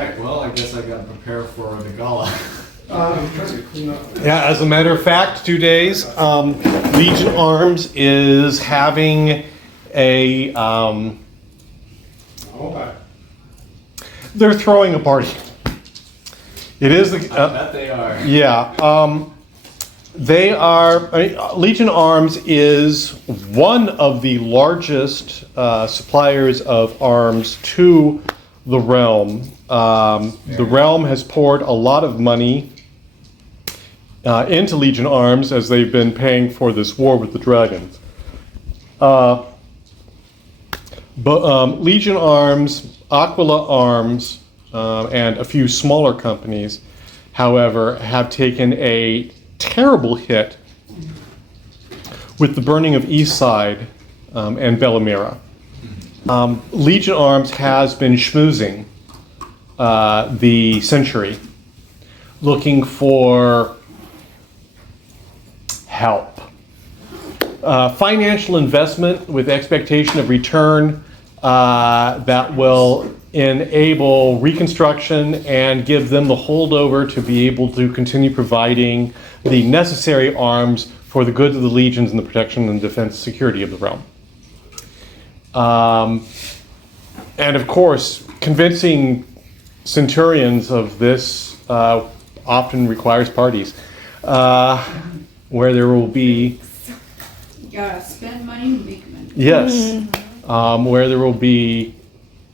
Alright, well, I guess I gotta prepare for the gala. Yeah, as a matter of fact, 2 days, Legion Arms is having a, Okay. they're throwing a party. It is, I bet they are. yeah, they are, Legion Arms is one of the largest suppliers of arms to the realm. The realm has poured a lot of money into Legion Arms as they've been paying for this war with the dragons. But Legion Arms, Aquila Arms, and a few smaller companies, however, have taken a terrible hit with the burning of Eastside and Bellamira. Legion Arms has been schmoozing the Century, looking for help. Financial investment with expectation of return that will enable reconstruction and give them the holdover to be able to continue providing the necessary arms for the good of the legions and the protection and defense security of the realm. And of course, convincing centurions of this often requires parties where there will be... You gotta spend money and make money. Yes, where there will be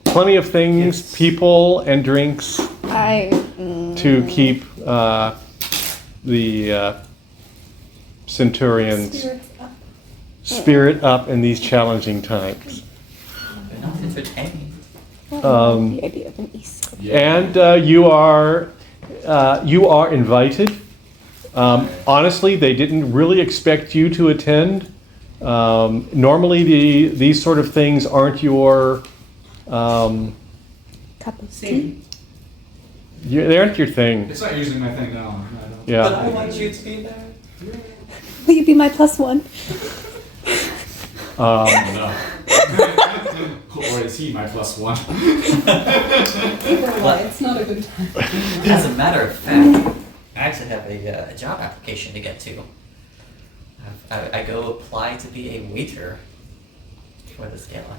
plenty of things, Yes. people, and drinks to keep the centurions' spirit up in these challenging times. Enough entertaining. The idea of an East. And you are invited. Honestly, they didn't really expect you to attend. Normally, these sort of things aren't your Cup of Same. tea. they aren't your thing. It's not usually my thing now. I don't. But Yeah. I want you to be there. Will you be my +1? No. Or is he my +1? Either way, it's not a good time. As a matter of fact, I actually have a job application to get to. I go apply to be a waiter for this gala.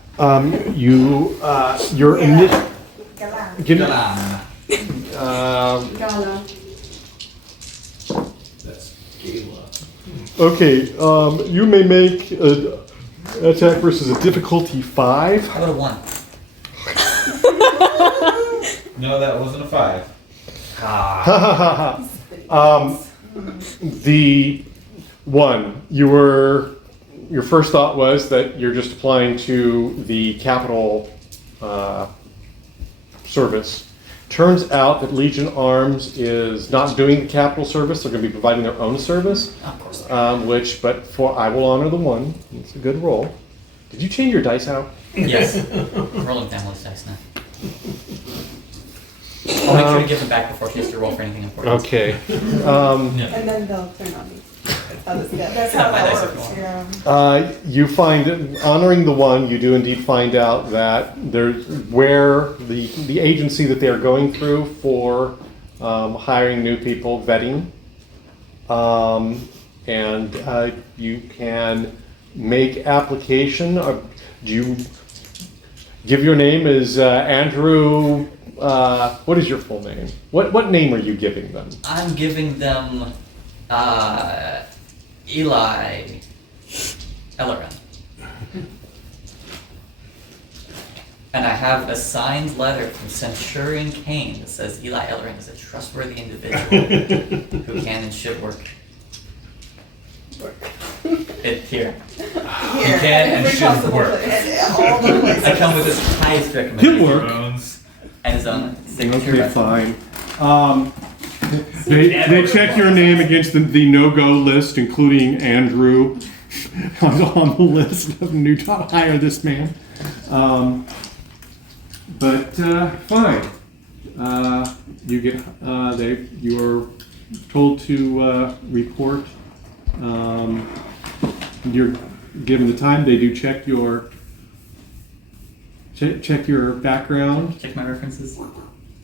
Your initial. Give me. Gala. Gala. That's Gala. Okay. You may make a attack versus a difficulty 5. How about a 1? No, that wasn't a 5. Ah, The one your first thought was that you're just applying to the capital service. Turns out that Legion Arms is not doing the capital service; they're going to be providing their own service. of course. I will honor the 1. It's a good roll. Did you change your dice out? Yes. Rolling family's dice now. I'll make sure to give them back before she has to roll for anything important. Okay. And then they'll turn on me. That's how My that dice are works, going. yeah. You find, honoring the 1, you do indeed find out that there's where the agency that they are going through for hiring new people, vetting, and you can make application. Do you give your name as Andrew? What is your full name? What name are you giving them? I'm giving them Eli Ellerin. And I have a signed letter from Centurion Kane that says Eli Ellerin is a trustworthy individual who can and should work. Here. He can and Every should possible work. place. All the places. I come with his highest He'll recommendation. work. And his own signature. Okay, fine. They check your name against the no-go list, including Andrew on the list of new to hire this man. But fine. You are told to report. You're given the time. They do check your background. Check my references.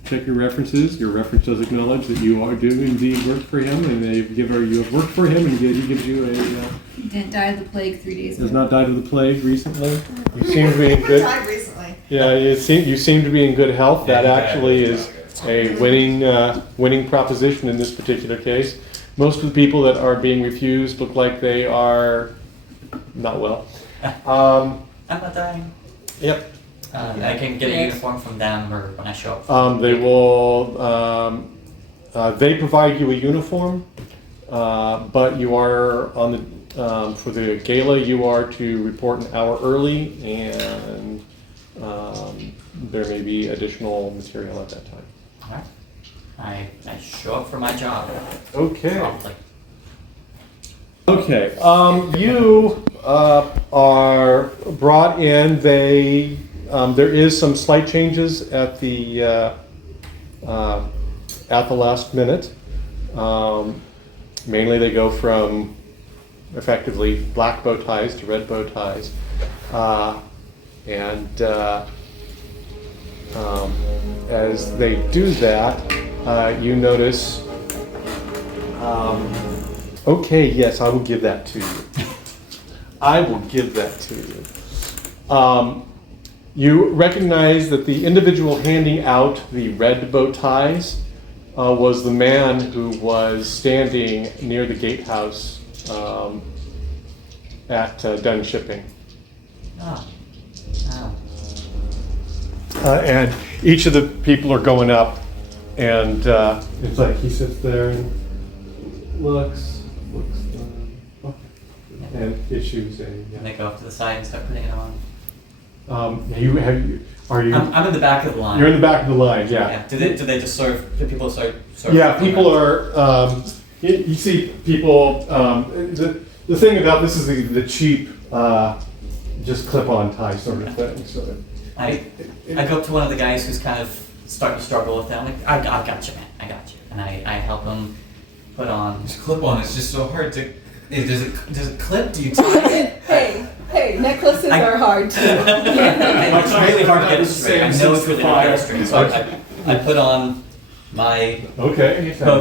check your references. Your reference does acknowledge that you are doing indeed work for him, and you have worked for him, and he gives you a. He didn't die of the plague 3 days ago. Has not died of the plague recently. You seem to be in good. Died recently. Yeah, you seem to be in good health. That actually is a winning proposition in this particular case. Most of the people that are being refused look like they are not well. I'm not dying. Yep. I can get a uniform from them or when I show up. They will. They provide you a uniform, but you are on the for the gala. You are to report an hour early, and there may be additional material at that time. All right. I show up for my job. Okay. Promptly. Okay. You are brought in. There is some slight changes at the last minute. Mainly, they go from effectively black bow ties to red bow ties, and as they do that, you notice. Okay, yes, I will give that to you. I will give that to you. You recognize that the individual handing out the red bow ties was the man who was standing near the gatehouse at Dunn Shipping. Oh. And each of the people are going up, and it's like he sits there and looks, and issues a. And they go up to the side and start putting it on. Are you? I'm in the back of the line. You're in the back of the line, yeah. Yeah. Do they just sort of? Do people sort of? Yeah, people are. You see people. The thing about this is the cheap, just clip-on tie sort of thing. So I go up to one of the guys who's kind of starting to struggle with it. I'm like, I got you, man. I got you. And I help him put on. This clip-on is just so hard to. Does it clip? Do you tie it? Hey, necklaces are hard too. It's really hard to get it straight. I know it's really hard to get it straight. So I put on my bow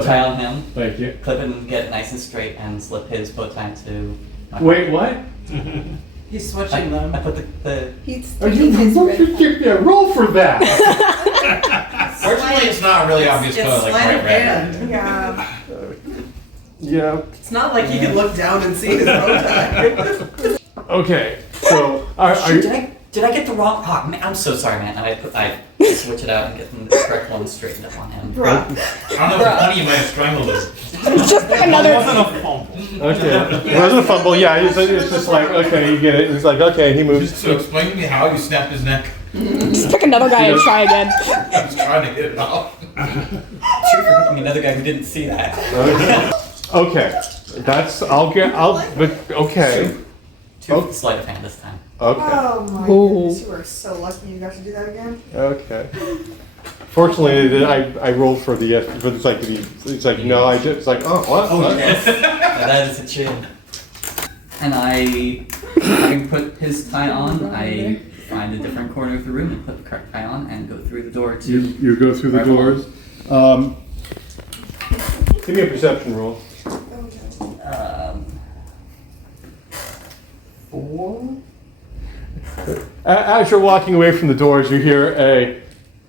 tie on him. Thank you. Clip it and get it nice and straight and slip his bow tie to. Wait, what? He's switching them. I put the He's Are you roll for that? Fortunately, it's not really obvious color like bright red. Yeah. Yeah. It's not like you can look down and see his bow tie. Okay. So are you? Did I get the wrong? Oh, man, I'm so sorry, man. I switch it out and get the correct one straightened up on him. Bruh. I don't know if funny you might have strangled us. Just like another. Okay. It wasn't a fumble. Yeah. It's just like okay, you get it. It's like okay, he moves. So explain to me how you snapped his neck. Just pick another guy and try again. I was trying to get it off. Cheer for picking another guy who didn't see that. Okay. That's but okay. Two sleight of hand this time. Okay. Oh my goodness, you are so lucky you got to do that again. Okay. Fortunately, I rolled for the it's like it's like no, I did. It's like oh what? Oh yes, now that is a chin. And having put his tie on, I find a different corner of the room and put the correct tie on and go through the door to. You go through the doors. Give me a perception roll. 4. As you're walking away from the doors, you hear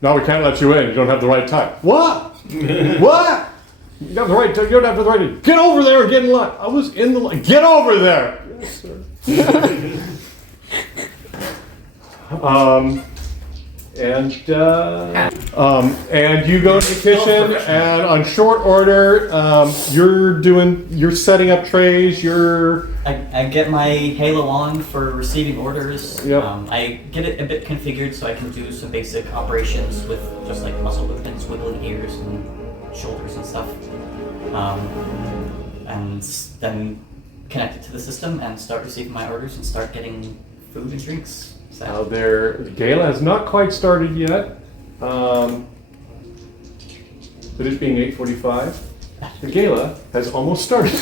"No, we can't let you in. You don't have the right tie." What? What? You have the right. You don't have the right. Get over there and get in line. I was in the line. Get over there. Yes, sir. And you go to the kitchen, and on short order, you're setting up trays. I get my halo on for receiving orders. Yep. I get it a bit configured so I can do some basic operations with just like muscle movements, wiggling ears and shoulders and stuff. And then connect it to the system and start receiving my orders and start getting food and drinks. So. The gala has not quite started yet. But it being 8:45, the gala has almost started.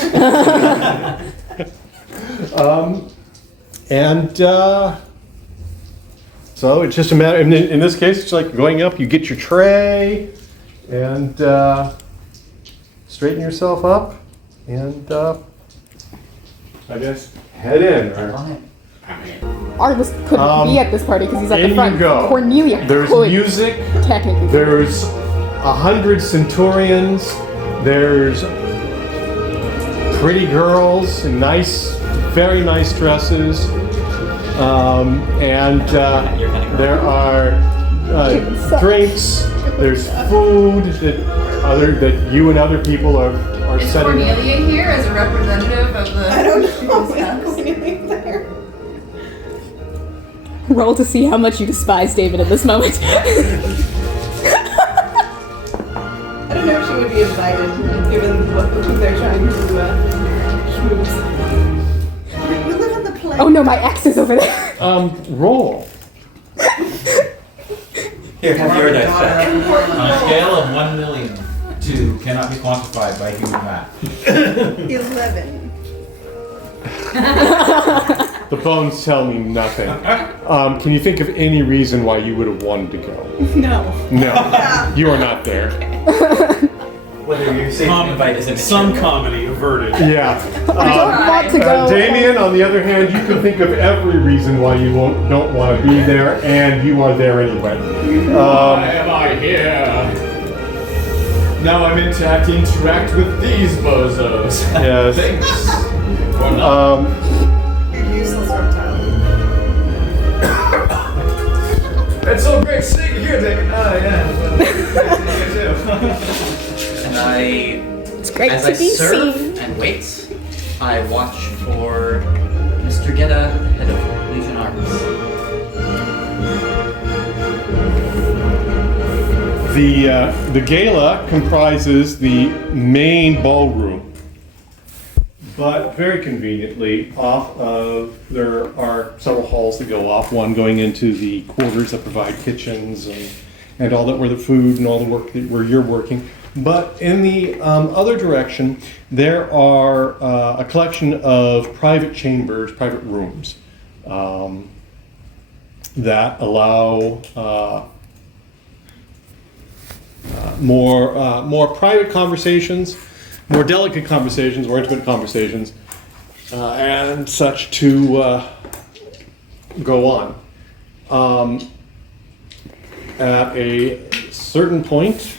So it's just a matter, in this case, it's like going up, you get your tray, And straighten yourself up, and I guess head in. Or, Artemis couldn't be at this party because he's at the in front. you go. Cornelia There's could music. technically. There's 100 centurions. There's pretty girls in nice, very nice dresses. And there are drinks. There's food that you and other people are Is setting up. Cornelia here as a representative of the? I don't know. people's house? Cornelia there. Roll to see how much you despise David at this moment. I don't know if she would be invited, given who they're trying to schmooze. We live on the plane. Oh no, my ex is over there. Roll. Here, have your dice back. On a scale of 1 million to cannot be quantified by human math. 11. The bones tell me nothing. Can you think of any reason why you would have wanted to go? No. No, you are not there. Whether you're saying invite is Some comedy averted. Yeah. I don't want to go. Damien, on the other hand, you can think of every reason why you don't want to be there, and you are there anyway. Why am I here? Now I'm in to have to interact with these bozos. Yes. Thanks. Or not. You're useless reptile. It's so great seeing you here, David. Oh, yeah. Great seeing you too. And It's great as to I be serve seen. and wait, I watch for Mr. Gala, head of Legion Arms. The gala comprises the main ballroom, but very conveniently, there are several halls that go off. One going into the quarters that provide kitchens and all that, where the food and all the work where you're working. But in the other direction, there are a collection of private chambers, private rooms that allow more private conversations, more delicate conversations, more intimate conversations, and such to go on. At a certain point,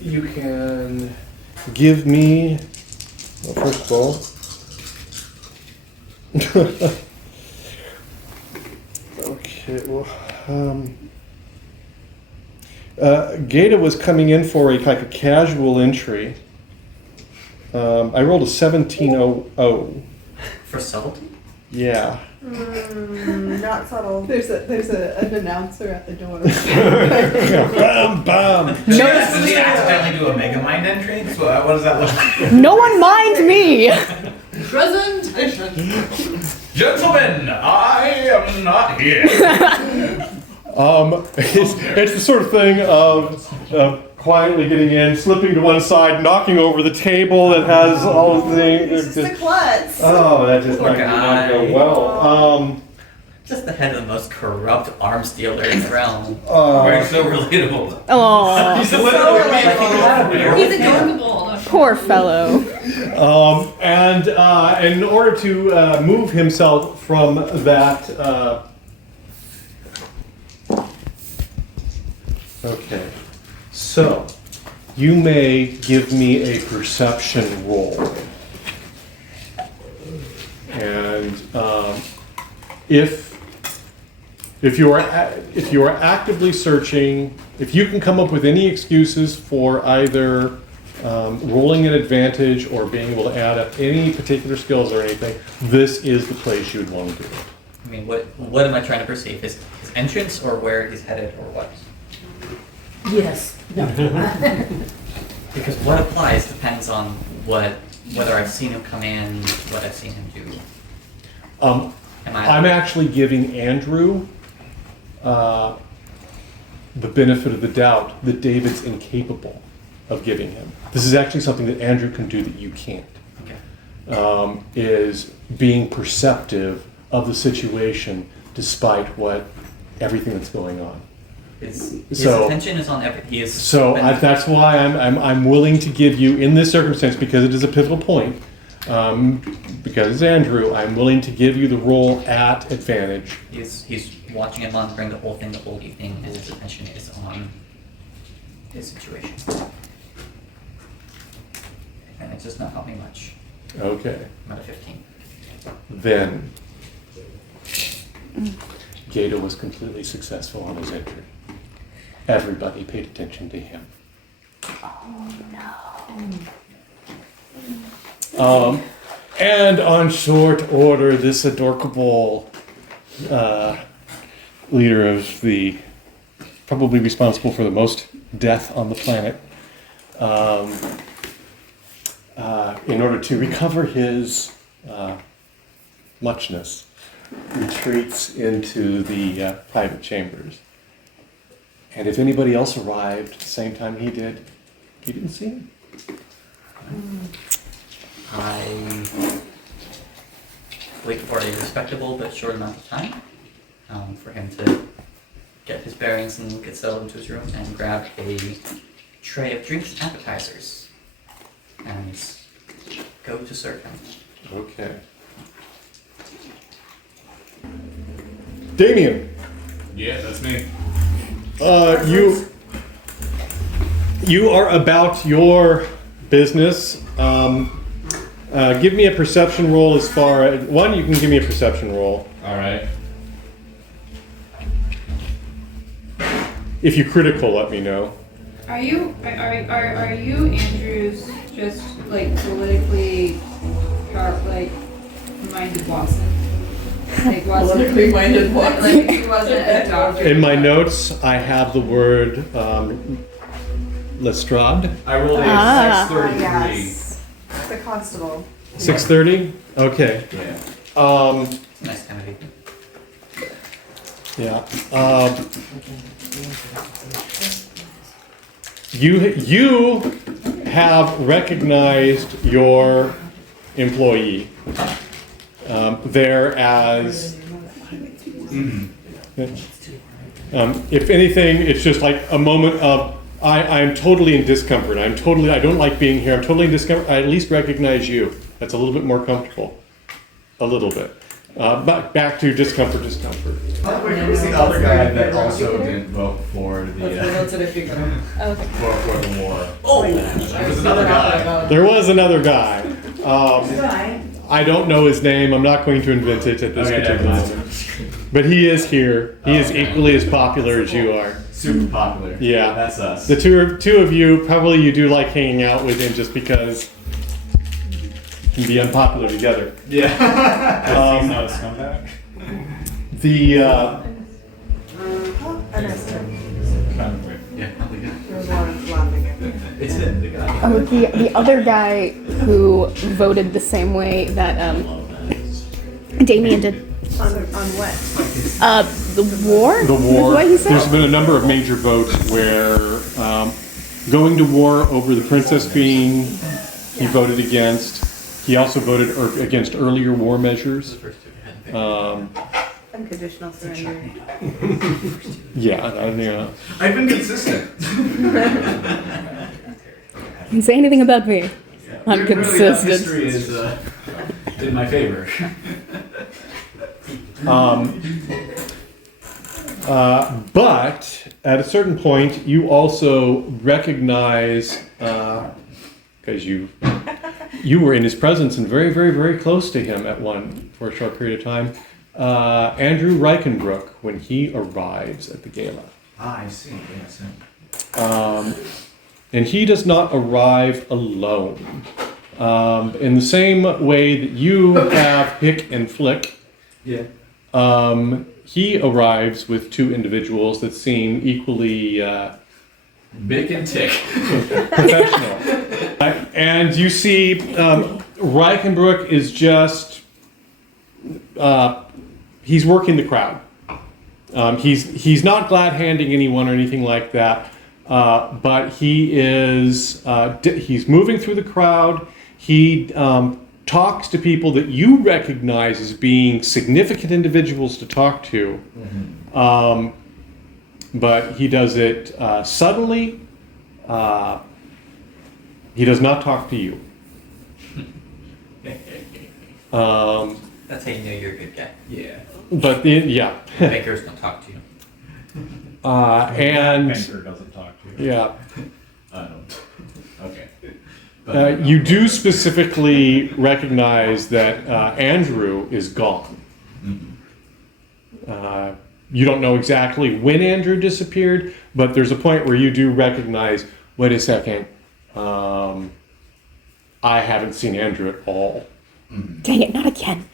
you can give me, well, first of all, okay, well, Gata was coming in for like a casual entry. I rolled a 1700. For subtlety? Yeah. Not subtle. There's an announcer at the door. Bam, bam. Does he accidentally do a mega mind entry? So, what does that look like? No one mind me. Presentation. Gentlemen, I am not here. It's the sort of thing of quietly getting in, slipping to one side, knocking over the table that has all the things. It's just a klutz. Oh, that just Poor might not go guy. well. Just the head of the most corrupt arms dealer in the realm. We're so relatable. Oh, He's literally He's adorable. poor fellow. And in order to move himself from that. Okay. So, you may give me a perception roll. And if you are actively searching, if you can come up with any excuses for either rolling an advantage or being able to add up any particular skills or anything, this is the place you would want to do it. I mean, what am I trying to perceive? His entrance or where he's headed or what? Yes. No. Because what applies depends on whether I've seen him come in, what I've seen him do. I'm actually giving Andrew the benefit of the doubt that David's incapable of giving him. This is actually something that Andrew can do that you can't. Okay. Is being perceptive of the situation despite everything that's going on. His So- attention is on everything. He is So that's why I'm willing to give you, in this circumstance, because it is a pivotal point, because it's Andrew, I'm willing to give you the role at advantage. He's watching and monitoring the whole thing the whole evening, and his attention is on his situation. And it's just not helping much. Okay. I'm at a 15. Then Gato was completely successful on his entry. Everybody paid attention to him. And on short order, this adorable leader of the, probably responsible for the most death on the planet, in order to recover his muchness, retreats into the private chambers. And if anybody else arrived at the same time he did, you didn't see him. I wait for a respectable but short amount of time for him to get his bearings and get settled into his room and grab a tray of drinks and appetizers and go to serve him. Okay. Damien, Yeah, that's me. you are about your business. Give me a perception roll as far as, one, you can give me a perception roll. All right. If you critical, let me know. Are you Andrew's just like politically minded Watson? Like Politically minded Watson. Like he wasn't a doctor. In my notes, I have the word Lestrade. I rolled a Ah. 633. Yes. The constable. 630? Okay. Yeah. Nice kind of evening. Yeah. You have recognized your employee there as. If anything, it's just like a moment of I'm totally in discomfort. I don't like being here. I'm totally in discomfort. I at least recognize you. That's a little bit more comfortable. A little bit. But back to discomfort. Who was the other guy that also didn't vote for the That's what I figured. for the war? Oh, there was another guy. There was another guy. I don't know his name. I'm not going to invent it at this Okay, particular never mind. moment. But he is here. He is equally as popular as you are. Super popular. Yeah. That's us. The two of you, probably you do like hanging out with him just because you can be unpopular together. Yeah. Um, not a scumbag. The I missed it. Kind of weird. Yeah, probably good. There was Lawrence laughing at me. It's him, the guy. Oh, the other guy who voted the same way that Damien did. On what? The war? The war. Is what he said? There's been a number of major votes where going to war over the princess being he voted against. He also voted against earlier war measures. Unconditional surrender. Yeah. I've been consistent. Didn't say anything about me. I'm Really, that consistent. history is in my favor. But at a certain point, you also recognize, because you were in his presence and very, very, very close to him for a short period of time, Andrew Ryken Brook, when he arrives at the Gala. Ah, I see. Yes. And he does not arrive alone. In the same way that you have Hick and Flick, Yeah. he arrives with two individuals that seem equally Bick and Tick. professional. And you see Reichenbrook is just, he's working the crowd. He's not glad-handing anyone or anything like that, but he is, he's moving through the crowd. He talks to people that you recognize as being significant individuals to talk to. but he does it suddenly. He does not talk to you. That's how you know you're a good guy. Yeah. But yeah. Bankers don't talk to you. And Banker doesn't talk to you. yeah. I don't. Okay. You do specifically recognize that Andrew is gone. You don't know exactly when Andrew disappeared, but there's a point where you do recognize, wait a second, I haven't seen Andrew at all. Dang it, not again.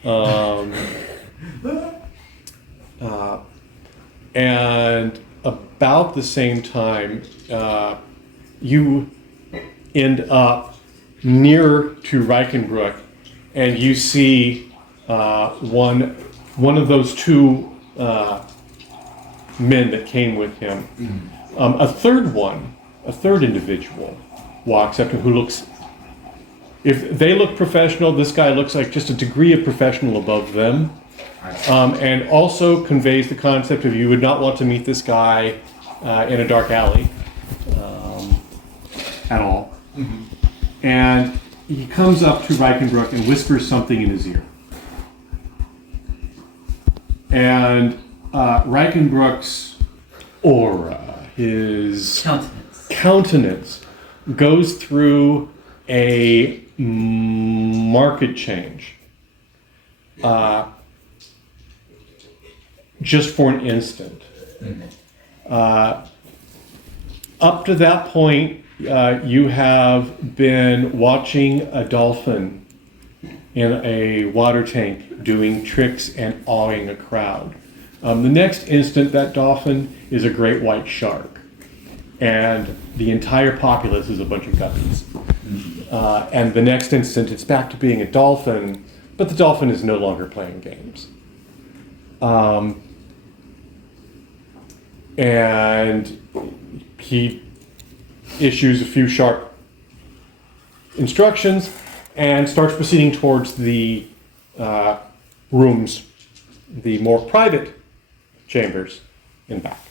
And about the same time, you end up near to Ryken Brook, and you see one of those two men that came with him. A third individual walks up to who looks. If they look professional, this guy looks like just a degree of professional above them, and also conveys the concept of you would not want to meet this guy in a dark alley at all. And he comes up to Ryken Brook and whispers something in his ear. And Ryken Brook's aura, his countenance, goes through a market change. Just for an instant. Up to that point, you have been watching a dolphin in a water tank doing tricks and awing a crowd. The next instant, that dolphin is a great white shark, and the entire populace is a bunch of guppies. And the next instant, it's back to being a dolphin, but the dolphin is no longer playing games. And he issues a few sharp instructions and starts proceeding towards the rooms, the more private chambers in back.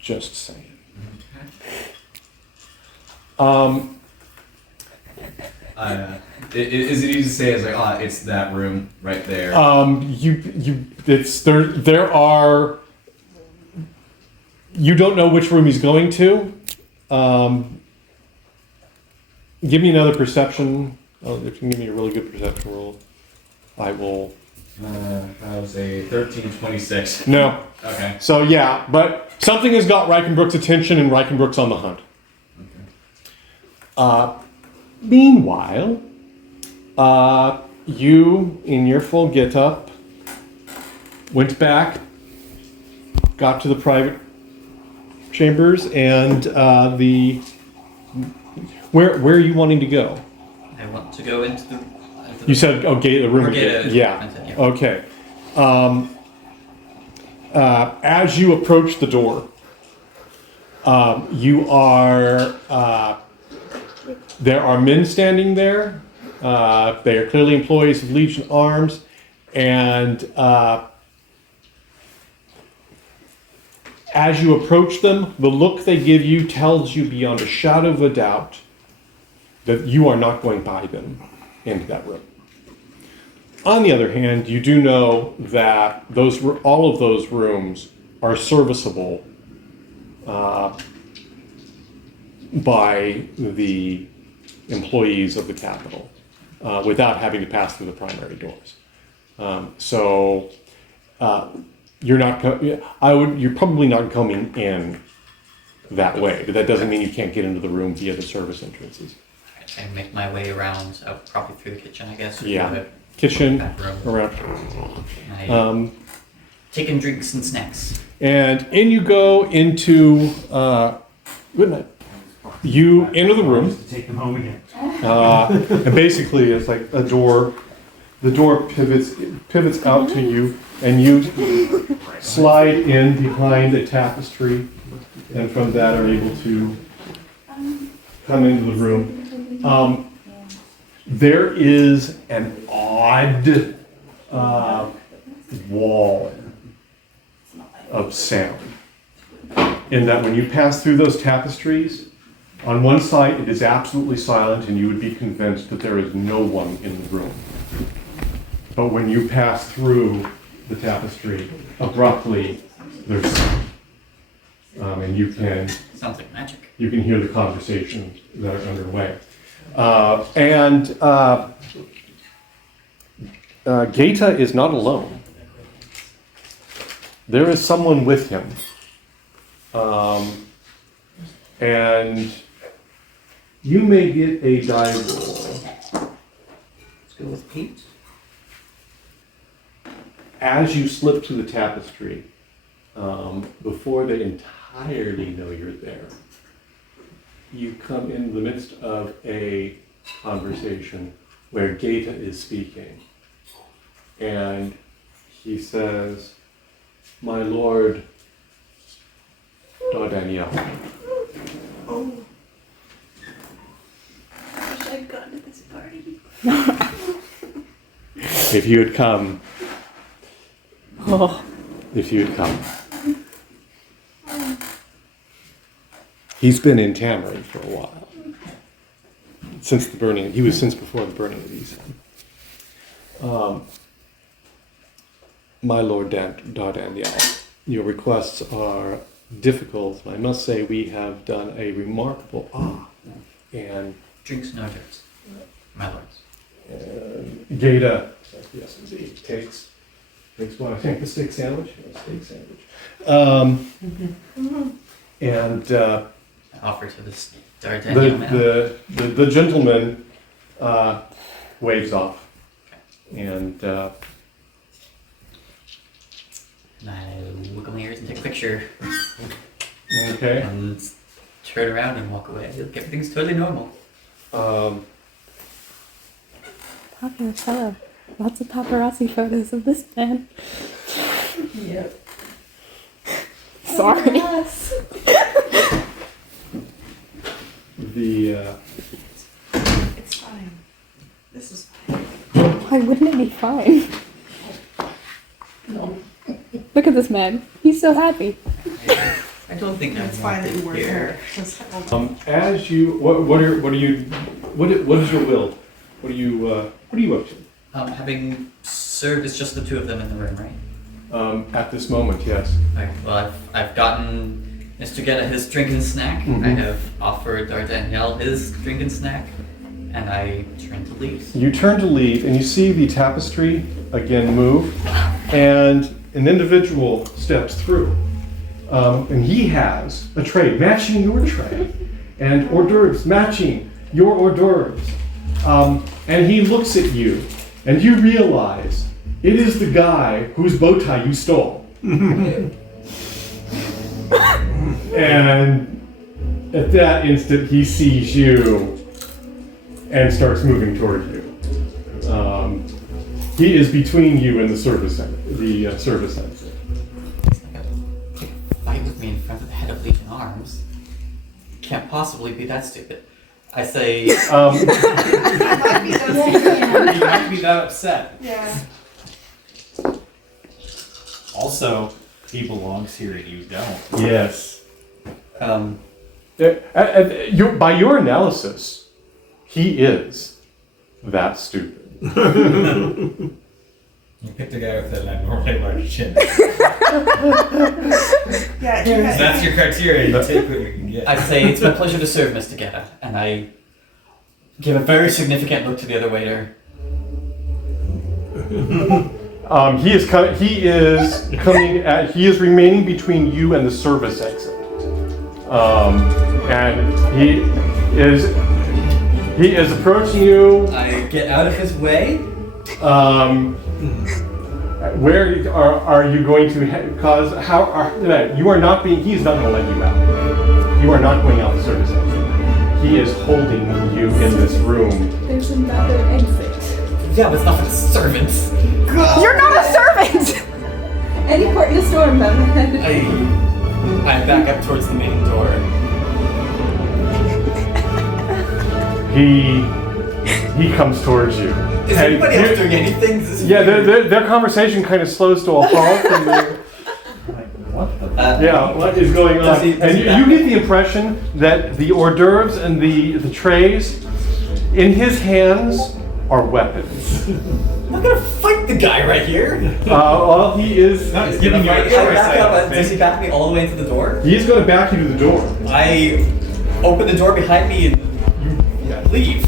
Just saying. Is it easy to say? It's like, it's that room right there. There are. You don't know which room he's going to. Give me another perception. Oh, if you can give me a really good perception roll, I will. I was a 1326. No. Okay. So yeah, but something has got Ryken Brook's attention, and Ryken Brook's on the hunt. Okay. Meanwhile, you, in your full get-up, went back, got to the private chambers, and where are you wanting to go? I want to go into the. You said, the room. Or gate. Yeah. Okay. As you approach the door, you are. There are men standing there. They are clearly employees of Legion Arms, and as you approach them, the look they give you tells you beyond a shadow of a doubt that you are not going by them into that room. On the other hand, you do know that all of those rooms are serviceable by the employees of the Capitol without having to pass through the primary doors. You're probably not coming in that way, but that doesn't mean you can't get into the room via the service entrances. I make my way around, probably through the kitchen, I guess. Or Yeah. through the Kitchen, back room. around. I take in drinks and snacks. And in you go into, good night. You enter the room. Take them home again. And basically it's like a door. The door pivots out to you, and you slide in behind a tapestry, and from that are able to come into the room. There is an odd wall of sound. In that when you pass through those tapestries, on one side it is absolutely silent and you would be convinced that there is no one in the room. But when you pass through the tapestry, abruptly there's sound. And you can Sounds like magic. hear the conversations that are underway. Gaeta is not alone. There is someone with him. And you may get a die roll. Let's go with 8. As you slip through the tapestry, before they entirely know you're there, you come in the midst of a conversation where Gaeta is speaking. And he says, "My lord, Danielle." Oh. I wish I'd gone to this party. If you had come, Oh. if you had come. He's been in Tamarin for a while. Since the burning, he was since before the burning of Eastside. My lord Danielle, your requests are difficult. I must say we have done a remarkable and Drinks no dirt, my lords. Gaeta, yes indeed, takes what I think the steak sandwich. And I offer to this D'Artagnan man. the gentleman waves off, and And I wiggle my ears and take a picture okay. and turn around and walk away. Everything's totally normal. Popular fellow. Lots of paparazzi photos of this man. Yep. Sorry. Yes. It's fine. This is fine. Why wouldn't it be fine? No. Look at this man. He's so happy. I don't think It's fine that you weren't there. Just hold on. As you, what is your will? What are you up to? Having served, it's just the two of them in the room, right? At this moment, yes. Right. Well, I've gotten Mr. Gala his drink and snack. Mhm. I have offered D'Artagnan his drink and snack, and I turn to leave. You turn to leave, and you see the tapestry again move, and an individual steps through. And he has a tray matching your tray, and hors d'oeuvres matching your hors d'oeuvres. And he looks at you, and you realize it is the guy whose bow tie you stole. And at that instant, he sees you and starts moving toward you. He is between you and the service exit. He's not gonna pick a fight with me in front of the head of Legion Arms. Can't possibly be that stupid. I say, Might be those You might be that upset. Yeah. Also, he belongs here and you don't. Yes. "Oh, By your analysis, he is that stupid. You picked a guy with an abnormally large chin. Yeah, So that's your criteria. You take what you can get. I say, it's my pleasure to serve, Mr. Gala, and I give a very significant look to the other waiter. He is remaining between you and the service exit. And he is approaching you. I get out of his way. Where are you going to cause? You are not being? He's not going to let you out. You are not going out the service exit. He is holding you in this room. There's another exit. Yeah, but it's not for the servants. You're not a servant! Any court you storm them. I back up towards the main door. He comes towards you. Is anybody else doing anything? This is Yeah, weird. their conversation kind of slows to a halt. And Like, what Yeah, what is going on? Does he And you get the impression that the hors d'oeuvres and the trays in his hands are weapons. I'm not gonna fight the guy right here. Well, he is. No, he's giving you a I choice. back I up. Does he think. back me all the way into the door? He's going to back you to the door. I open the door behind me and leave.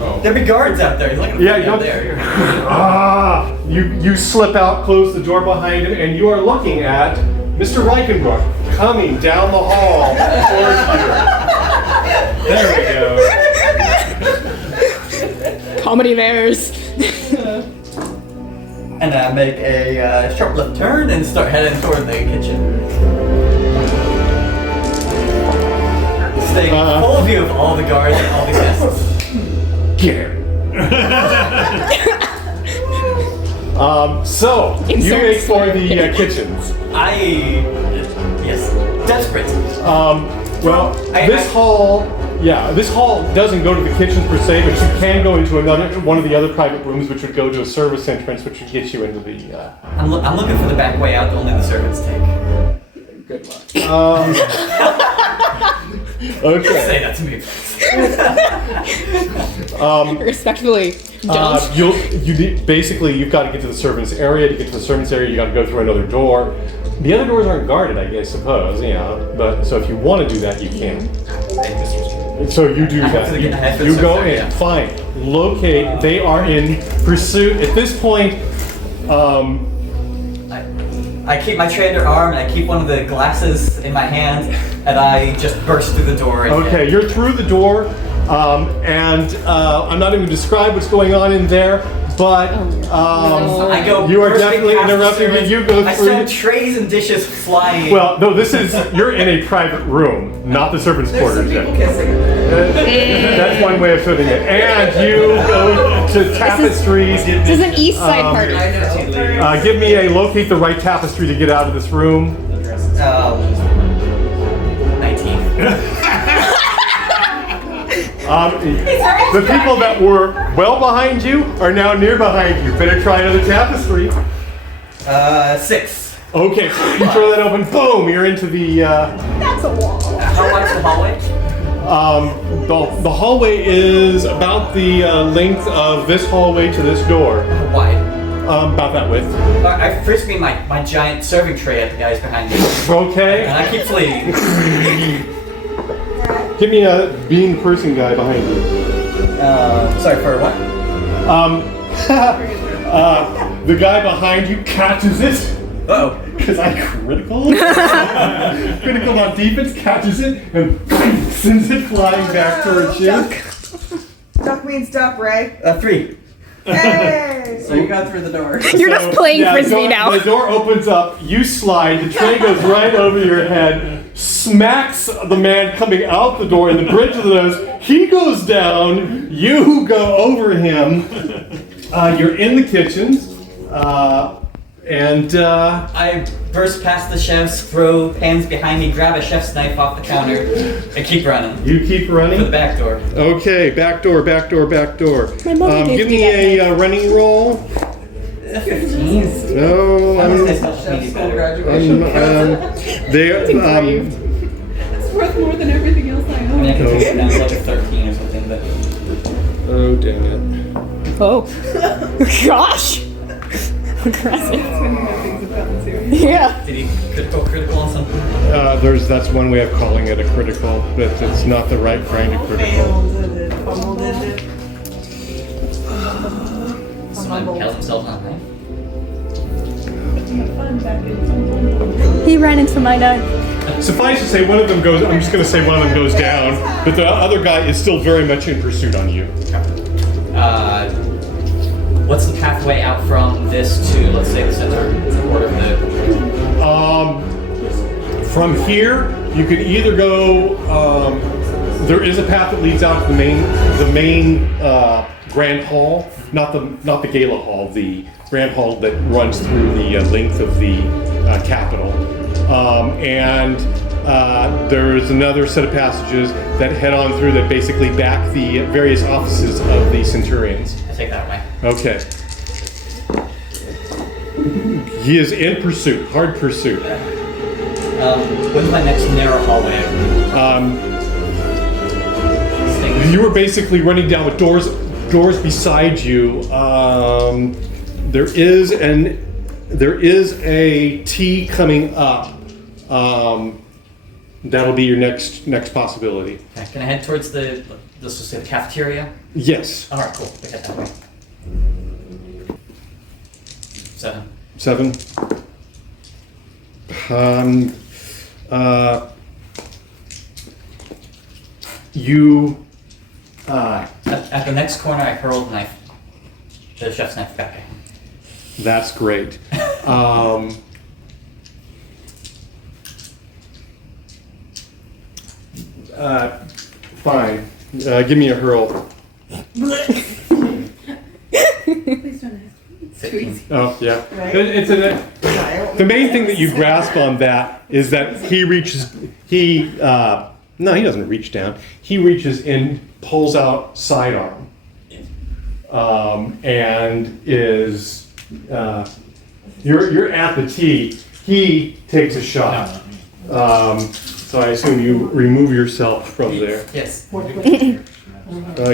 Oh. There'd be guards out there. He's not gonna Yeah, fight me you out don't- there. You slip out, close the door behind him, and you are looking at Mr. Ryken Brook coming down the hall towards you. There we go. Comedy bears. And I make a sharp left turn and start heading toward the kitchen. Staying full view of all the guards and all the guests. Get So, you Insert make for the slur. kitchens. Yes, desperate. Well, this hall doesn't go to the kitchen per se, but you can go into one of the other private rooms, which would go to a service entrance, which would get you into the. I'm looking for the back way out that only the servants take. Good luck. Okay. Say that to me, please. Respectfully, don't. You've got to get to the servants' area. To get to the servants' area, you got to go through another door. The other doors aren't guarded, I suppose. But so if you want to do that, you can. So you do that. You go in. Fine. Locate. They are in pursuit. At this point, I keep my tray under arm and I keep one of the glasses in my hand and I just burst through the door. okay, you're through the door, and I'm not even going to describe what's going on in there, but I go. you are bursting definitely past the interrupting me. servants. You go I through. saw trays and dishes flying. Well, no, you're in a private room, not the servants' There's some quarters people yet. kissing in there. That's one way of putting it. And you go to tapestries. This is an East Side party. I know. Give me a locate the right tapestry to get out of this room. 19. The people that were well behind you are now near behind you. Better try another tapestry. 6. Okay, you throw that open, boom, you're into the, That's a wall. How wide's the hallway? the hallway is about the length of this hallway to this door. How wide? About that width. I frisbee my giant serving tray at the guys behind me. Okay, And I keep fleeing. give me a being person guy behind you. Sorry, for what? The guy behind you catches it. Uh-oh. Because I critical. Critical on defense, catches it, and sends it flying back towards you. Duck means duck, Ray. 3. Hey! So you got through the door. You're just playing frisbee now. The door opens up, you slide, the tray goes right over your head, smacks the man coming out the door in the bridge of the nose. He goes down, you go over him. You're in the kitchens, and I burst past the chefs, throw pans behind me, grab a chef's knife off the counter, and keep running. you keep To the running. back door. Okay, back door, back door, back door. My mother gave Give me me that a running roll. 15. No, That's not Chef's school better. graduation. It's worth more than everything else I I mean, own. I can take it down to like a 13 or something, but oh, damn it. Oh. Gosh. Aggressive. Yeah. did he critical on something? That's one way of calling it a critical, but it's not the right kind of critical. Fumbled it. Someone held himself on knife. He ran into my knife. Suffice to say, one of them goes. I'm just going to say one of them goes down, but the other guy is still very much in pursuit on you. What's the pathway out from this to, let's say, the center or the? From here, you can either go. There is a path that leads out to the main grand hall, not the Gala hall, the grand hall that runs through the length of the capital, and there is another set of passages that head on through that basically back the various offices of the Centurions. I take that way. Okay. He is in pursuit, hard pursuit. When's my next narrow hallway? You were basically running down with doors beside you. There is a T coming up. That'll be your next possibility. Okay, can I head towards the cafeteria? Yes. Alright, cool. We head that way. 7. 7. You. At the next corner, I hurled the chef's knife back at him. That's great. Fine. Give me a hurl. Please don't ask. It's too easy. Oh, yeah. Right. The main thing that you grasp on that is that he reaches. No, he doesn't reach down. He reaches in, pulls out sidearm, and is. You're at the tee. He takes a shot. So I assume you remove yourself from there. Yes.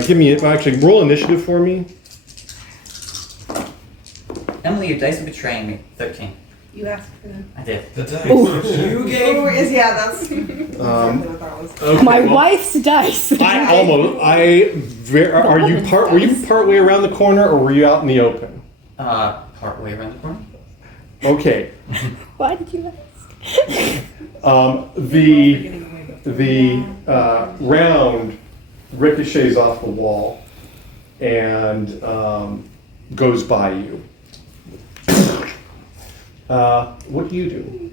Give me actually roll initiative for me. Emily, your dice are betraying me. 13. You asked for them. I did. The dice you gave. Oh, that's exactly what that was. Okay, My well, wife's dice. Were you part way around the corner, or were you out in the open? Part way around the corner. Okay. Why did you ask? The round ricochets off the wall and goes by you. What do you do?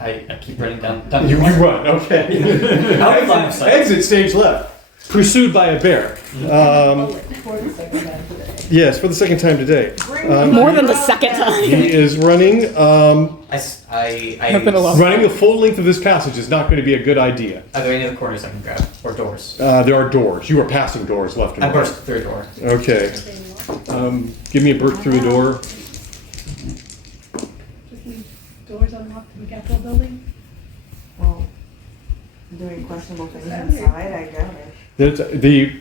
I keep running down. You run, okay. Out of line of sight. Exit stage left. Pursued by a bear. Yes, for the second time today. More than the second time. He is running. Running the full length of this passage is not going to be a good idea. Are there any other corners I can grab? Or doors? There are doors. You are passing doors left and I right. burst through a door. Okay. Give me a burst through the door. Just leave doors unlocked in the Capitol building. Well, doing questionable things inside, I doubt it.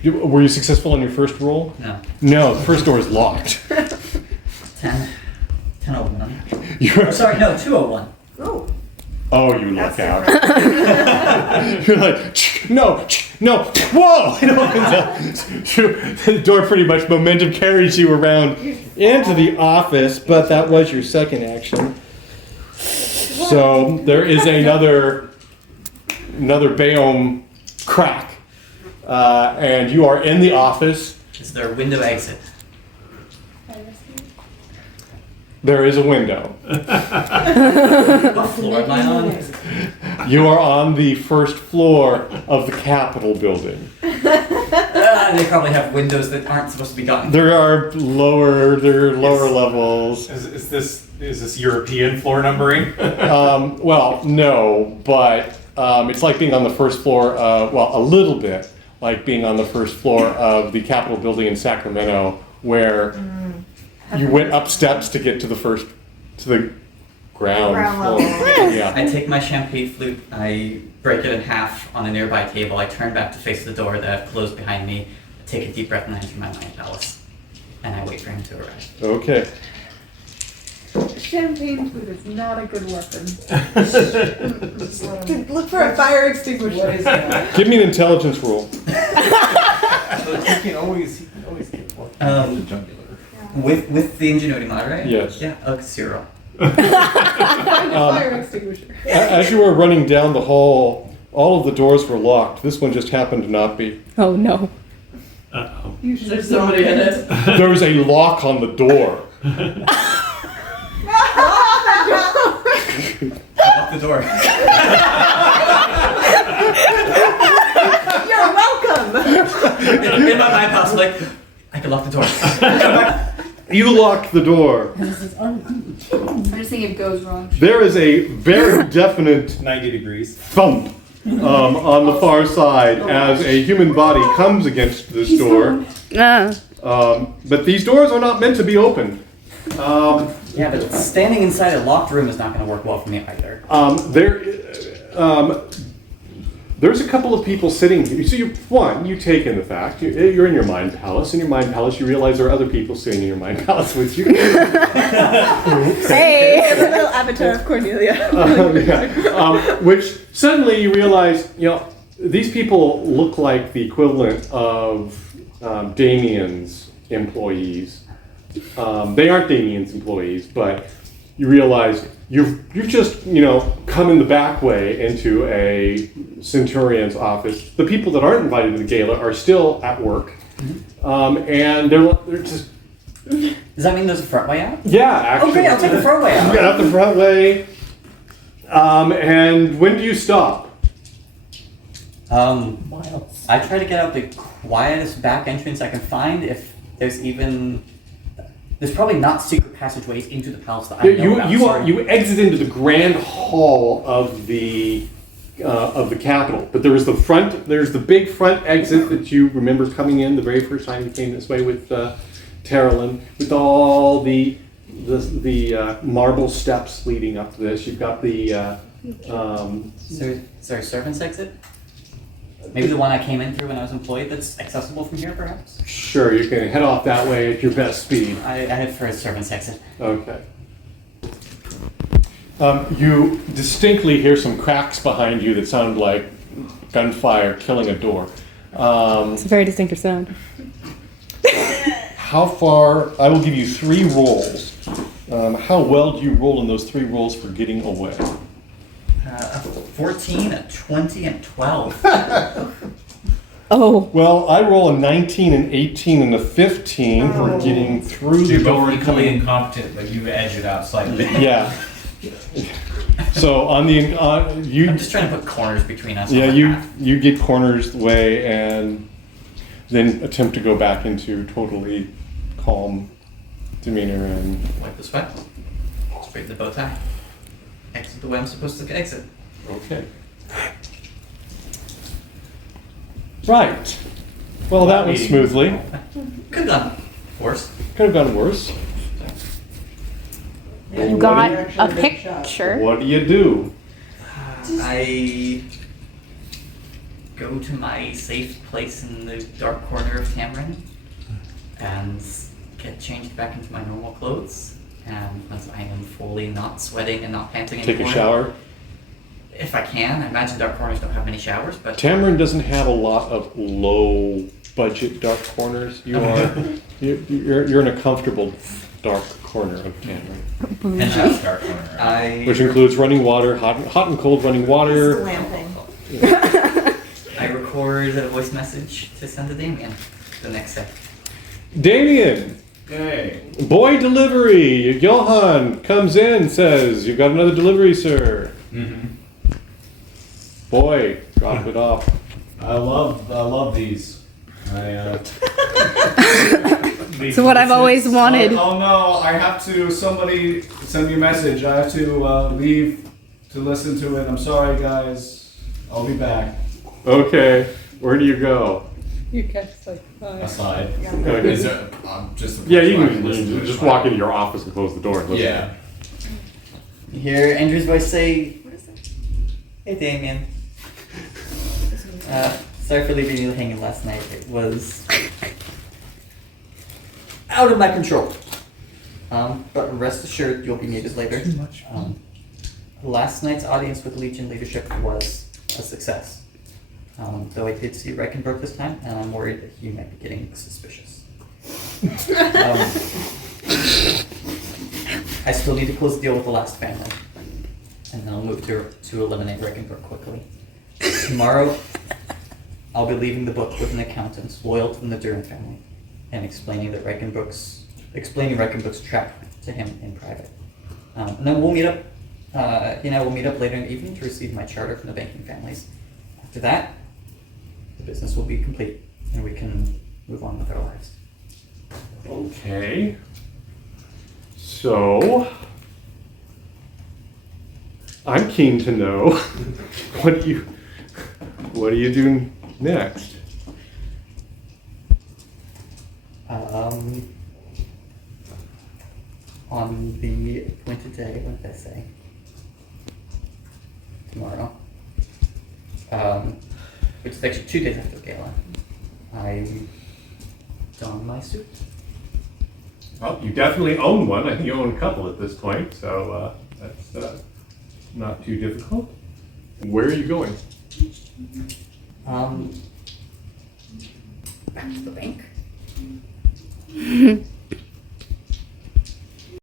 Were you successful on your first roll? No. No, the first door is locked. 1001. You're, Sorry, no, 201. oh, you luck That's out. You're like, no, whoa! It opens up. The door pretty much momentum carries you around into the office, but that was your second action. So there is another Bayom crack. And you are in the office. Is there a window exit? There is a window. What floor am I on? You are on the first floor of the Capitol building. They probably have windows that aren't supposed to be done. There are lower levels. Is this European floor numbering? Well, no, but it's like being on the first floor. Well, a little bit like being on the first floor of the Capitol building in Sacramento, where you went up steps to get to the ground floor. Yeah. I take my champagne flute, I break it in half on a nearby table, I turn back to face the door that I've closed behind me, I take a deep breath and I enter my mind palace. And I wait for him to arrive. Okay. Champagne flute is not a good weapon. Look for a fire extinguisher. Give me an intelligence roll. He can always get one. With the ingenuity mod, right? Yes. Yeah, 0. Fire extinguisher. As you were running down the hall, all of the doors were locked. This one just happened to not be. Oh no. Usually There's somebody in it. There was a lock on the door. Lock the door. You're welcome. In my mind palace, I'm like, I can lock the door. You locked the door. I'm just thinking if it goes wrong. There is a very definite 90 degrees. thump on the far side as a human body comes against this door. But these doors are not meant to be opened. Yeah, but standing inside a locked room is not going to work well for me either. There's a couple of people sitting here. So you take in the fact, you're in your mind palace. In your mind palace, you realize there are other people sitting in your mind palace with you. Hey! The little avatar of Cornelia. Which suddenly you realize, these people look like the equivalent of Damien's employees. They aren't Damien's employees, but you realize you've just come in the back way into a centurion's office. The people that aren't invited to the gala are still at work, and they're just. Does that mean there's a front way out? Yeah, actually. Oh great, I'll take the front way out. You get out the front way, and when do you stop? I try to get out the quietest back entrance I can find. If there's even, there's probably not secret passageways into the palace that I know about. You exit into the grand hall of the capital, but there's the big front exit that you remember coming in the very first time you came this way with Tarorin, with all the marble steps leading up to this. You've got the. Is there a servant's exit? Maybe the one I came in through when I was employed that's accessible from here, perhaps? Sure, you can head off that way at your best speed. I head for a servant's exit. Okay. You distinctly hear some cracks behind you that sound like gunfire killing a door. It's a very distinctive sound. How far? I will give you 3 rolls. How well do you roll in those 3 rolls for getting away? A 14, a 20, and 12. Oh. Well, I roll a 19, an 18, and a 15 for getting through So the you're door both and equally coming. incompetent, but you edge it out slightly. Yeah. So on the you. I'm just trying to put corners between us. Yeah, on the you path. you get corners the way and then attempt to go back into totally calm demeanor and. Wipe the sweat. Straighten the bow tie. Exit the way I'm supposed to exit. Okay. Right. Well, that went smoothly. Could have gone worse. Could have gone worse. You got a picture. What do you do? I go to my safe place in the dark corner of Tamarin and get changed back into my normal clothes. And once I am fully not sweating and not panting Take anymore. a shower. If I can. I imagine dark corners don't have many showers, but Tamorin doesn't have a lot of low budget dark corners. You're in a comfortable dark corner of Tamorin, And that's dark corner, right? which includes running water, hot and cold running water. Glamping. I record a voice message to send to Damien the next day. Damien, Hey. boy delivery. Johan comes in, says, "You've got another delivery, sir." Mm-hmm. Boy, dropped it off. I love these. It's what I've always wanted. Oh no, I have to, somebody send me a message. I have to leave to listen to it. I'm sorry, guys. I'll be back. Okay, where do you go? You catch like 5. Aside. Okay. Is it, just Yeah, you can just walk into your office and close the door. And listen. Yeah. You hear Andrew's voice say, "Hey Damien. Sorry for leaving you hanging last night. It was out of my control. But rest assured, you'll be needed later. Last night's audience with Legion leadership was a success. Though I did see Ryken Brook this time, and I'm worried that he might be getting suspicious. I still need to close the deal with the last family, and then I'll move to eliminate Ryken Brook quickly. Tomorrow, I'll be leaving the book with an accountant loyal to the Naduran family, and explaining Ryken Brook's trap to him in private. And then we'll meet up. He and I will meet up later in the evening to receive my charter from the banking families. After that, the business will be complete, and we can move on with our lives. Okay. So, I'm keen to know what do you do next? on the appointed day, what did I say? Tomorrow. Which is actually 2 days after the gala. I don my suit. Well, you definitely own one. I think you own a couple at this point, so that's not too difficult. Where are you going? Back to the bank.